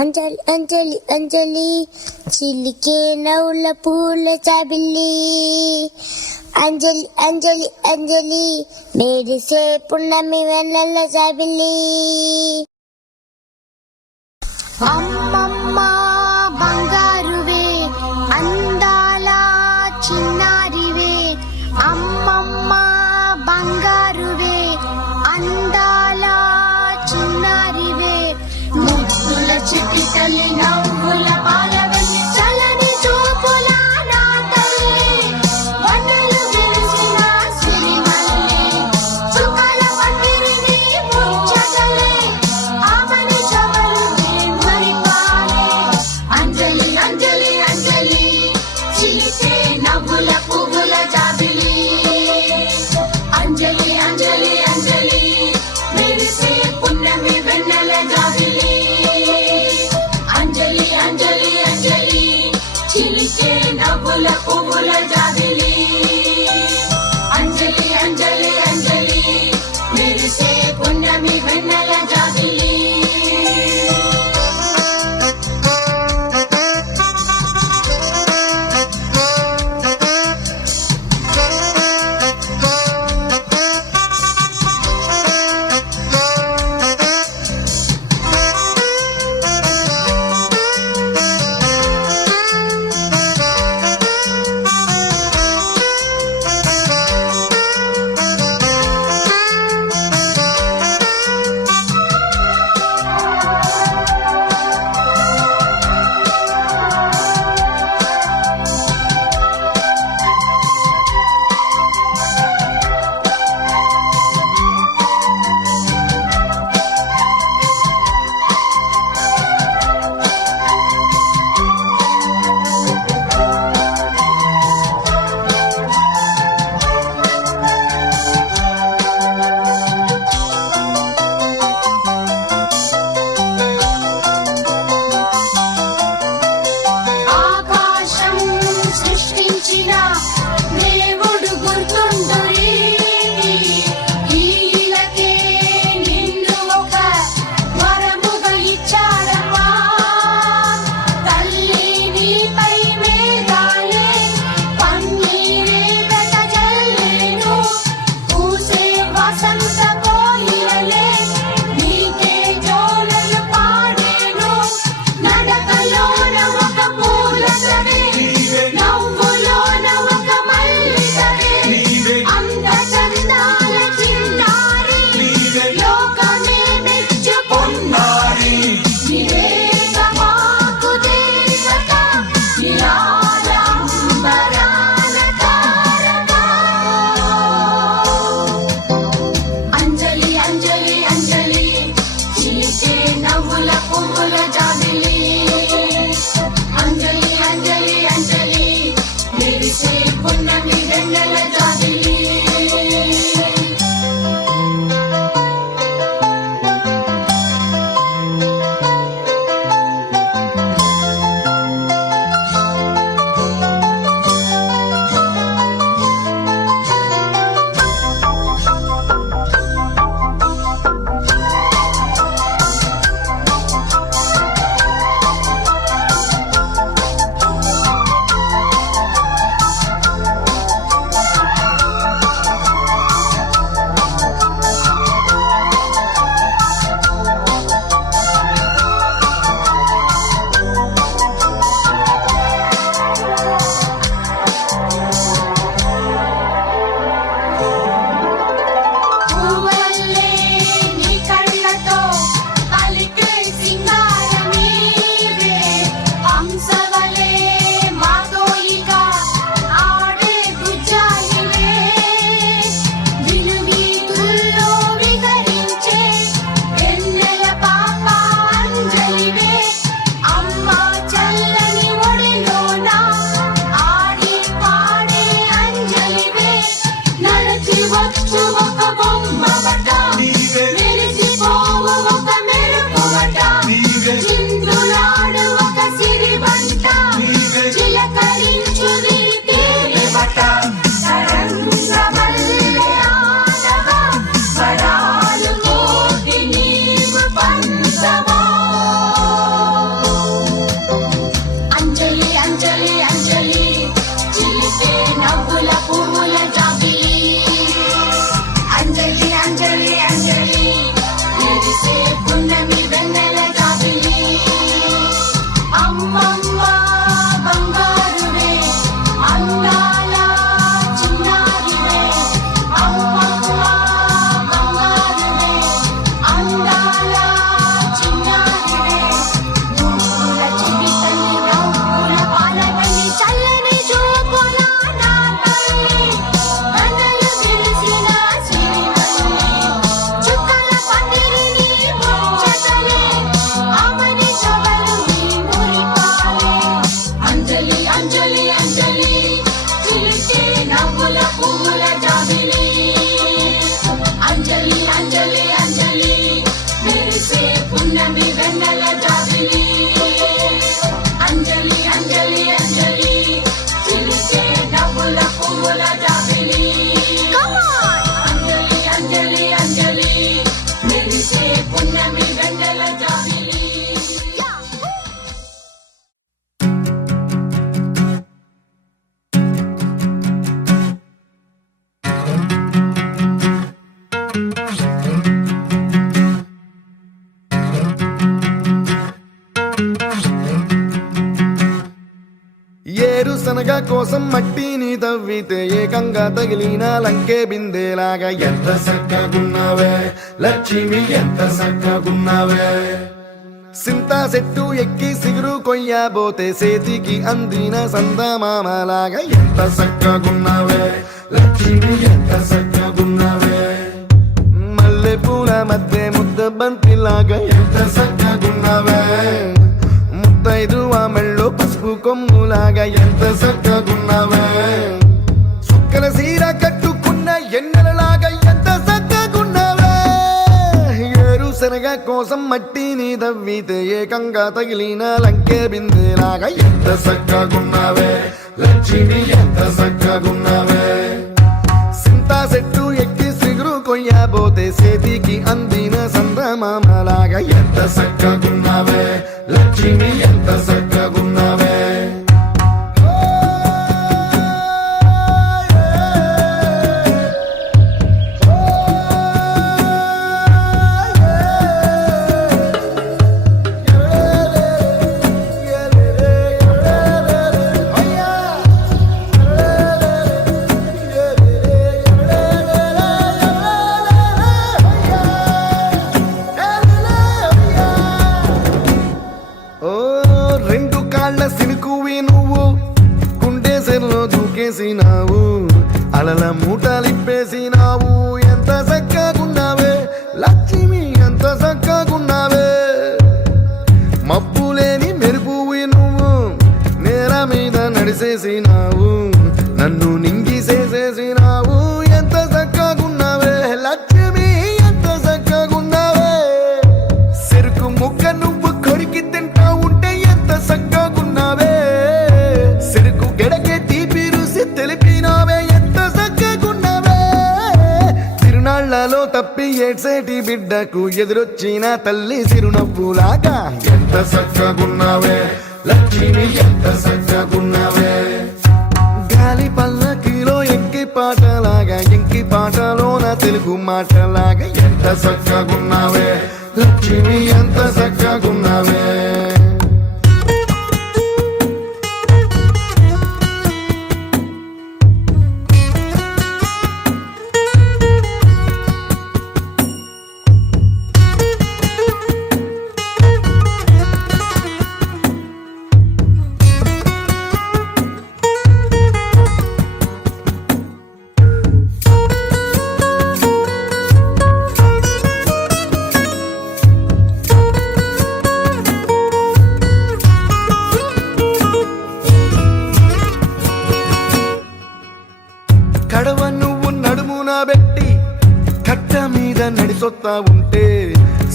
అంజలి అంజలి అంజలి చిలికే నవ్వుల పూల చాబిల్లి అంజలి అంజలి అంజలి మెరిసే పున్నమి వెన్నెల చాబిల్లి. అమ్మమ్మ బంగారువే అందాల చిన్నారివే, అమ్మమ్మ బంగారువే అందాల చిన్నారివే, ముద్దుల చిట్టి తల్లి నవ్వుల పాలవల్లి చలని చూపుల నా తల్లి, వన్నెలు విరిసిన సిరిమల్లి చుక్కల పందిరిని ముచ్చటలే ఆమని చవలుని మరిపాలే. అంజలి అంజలి అంజలి చిలికే నవ్వుల పువ్వుల జాబిలి, అంజలి అంజలి అంజలి మెరిసే పున్నమి వెన్నెల జాబిలి, అంజలి అంజలి అంజలి చిలికే నవ్వుల పువ్వుల జాబిలి, అంజలి అంజలి అంజలి మెరిసే పున్నమి వెన్నెల జాబిలి. శనగ కోసం మట్టిని తవ్వితే ఏకంగా తగిలిన లంకే బిందేలాగా ఎంత చక్కగున్నావే లక్ష్మి, ఎంత చక్కగున్నావే. సింతా చెట్టు ఎక్కి సిగురు కొయ్యబోతే చేతికి అందిన సందమామలాగా ఎంత చక్కగున్నావే లక్ష్మి, ఎంత చక్కగున్నావే. మల్లె పూల మధ్య ముద్ద బంతిలాగా ఎంత చక్కగున్నావే. ముత్తైదు మెళ్ళో పసుపు కొమ్ములాగా ఎంత చక్కగున్నావే. సుక్కల సీర కట్టుకున్న ఎన్నెలలాగా ఎంత చక్కగున్నావే. ఏరు శనగ కోసం మట్టిని తవ్వితే ఏకంగా తగిలిన లంకే బిందేలాగా ఎంత చక్కగున్నావే లక్ష్మి, ఎంత చక్కగున్నావే. సింతా చెట్టు ఎక్కి సిగురు కొయ్యబోతే చేతికి అందిన సందమామలాగా ఎంత చక్కగున్నావే లక్ష్మి, ఎంత చక్కగున్నావే. రెండు కాళ్ళ సినుకువి నువ్వు గుండె సెల్లో దూకేసినావు. అలల మూటలిప్పేసినావు. ఎంత చక్కగున్నావే లక్ష్మి, ఎంత చక్కగున్నావే. మబ్బులేని మెరుపువి నువ్వు నేల మీద నడిసేసినావు. నన్ను నింగిసేసేసినావు. ఎంత చక్కగున్నావే లక్ష్మి, ఎంత చక్కగున్నావే. చెరుకు ముక్క నువ్వు కొరికి తింటా ఉంటే ఎంత చక్కగున్నావే. చెరుకు గెడకే తీపి రుసి తెలిపినావే, ఎంత చక్కగున్నావే. తిరునాళ్లలో తప్పి ఏడ్సేటి బిడ్డకు ఎదురొచ్చిన తల్లి చిరునవ్వులాగా ఎంత చక్కగున్నావే లక్ష్మి, ఎంత చక్కగున్నావే. గాలి పల్లకిలో ఎంకి పాటలాగా ఎంకి పాటలోన తెలుగు మాటలాగా ఎంత చక్కగున్నావే లక్ష్మి, ఎంత చక్కగున్నావే. కడవ నువ్వు నడుమున పెట్టి కట్ట మీద నడిసొత్తా ఉంటే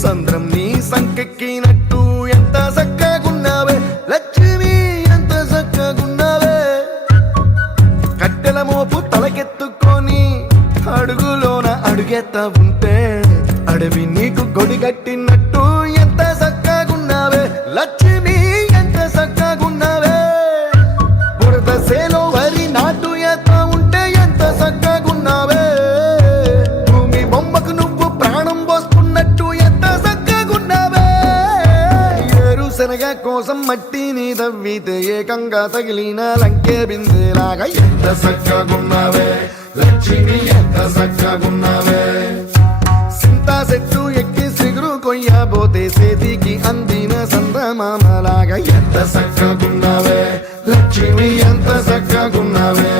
సంద్రం నీ సంకెక్కినట్టు ఎంత చక్కగున్నావే లక్ష్మి, ఎంత చక్కగున్నావే. కట్టెల మోపు తలకెత్తుకొని అడుగులోన అడుగెత్తా ఉంటే అడవి నీకు గొడిగట్టినట్టు ఎంత చక్కగున్నావే లక్ష్మి, ఎంత చక్కగున్నావే. బురద సేలో వరి నాటు ఎత్తా ఉంటే ఎంత చక్కగున్నావే. భూమి బొమ్మకు నువ్వు ప్రాణం పోస్తున్నట్టు ఎంత చక్కగున్నావే. ఏరు శనగ కోసం మట్టిని తవ్వితే ఏకంగా తగిలిన లంకే బిందేలాగా ఎంత చక్కగున్నావే లక్ష్మి, ఎంత చక్కగున్నావే. సింతా చెట్టు ఎక్కి సిగురు కొయ్యబోతే చేతికి అందిన సందమామలాగా ఎంత చక్కగున్నావే లక్ష్మి, ఎంత చక్కగున్నావే.